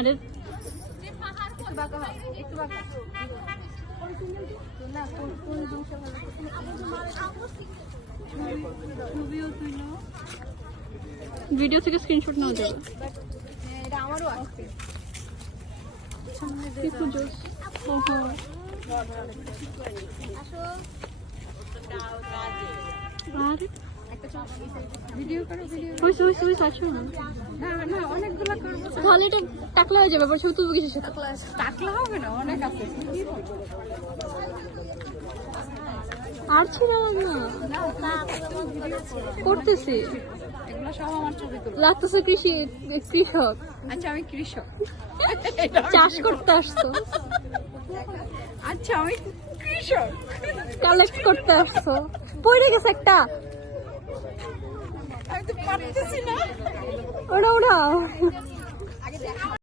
আরে ভিডিও থেকে স্ক্রিনশট নাও যাবে। এটা আমারও আছে। কিছু জোস ওহো আরে ভিডিও করো ভিডিও। হইছে আছো না না অনেকগুলো করব। তাহলে এটা টাকলা হয়ে যাবে, আবার ছবি তুলবো কিছু সাথে। টাকলা হবে না, অনেক আছে। আর ছিল না করতেছি, এগুলো সব আমার ছবি তুলো। লাগতেছে কৃষক। আচ্ছা আমি কৃষক। চাষ করতে আসছো, আচ্ছা আমি কৃষক। কালেক্ট করতে আসছো। পড়ে গেছে একটা, আমি তো পারতেছি না। ওটা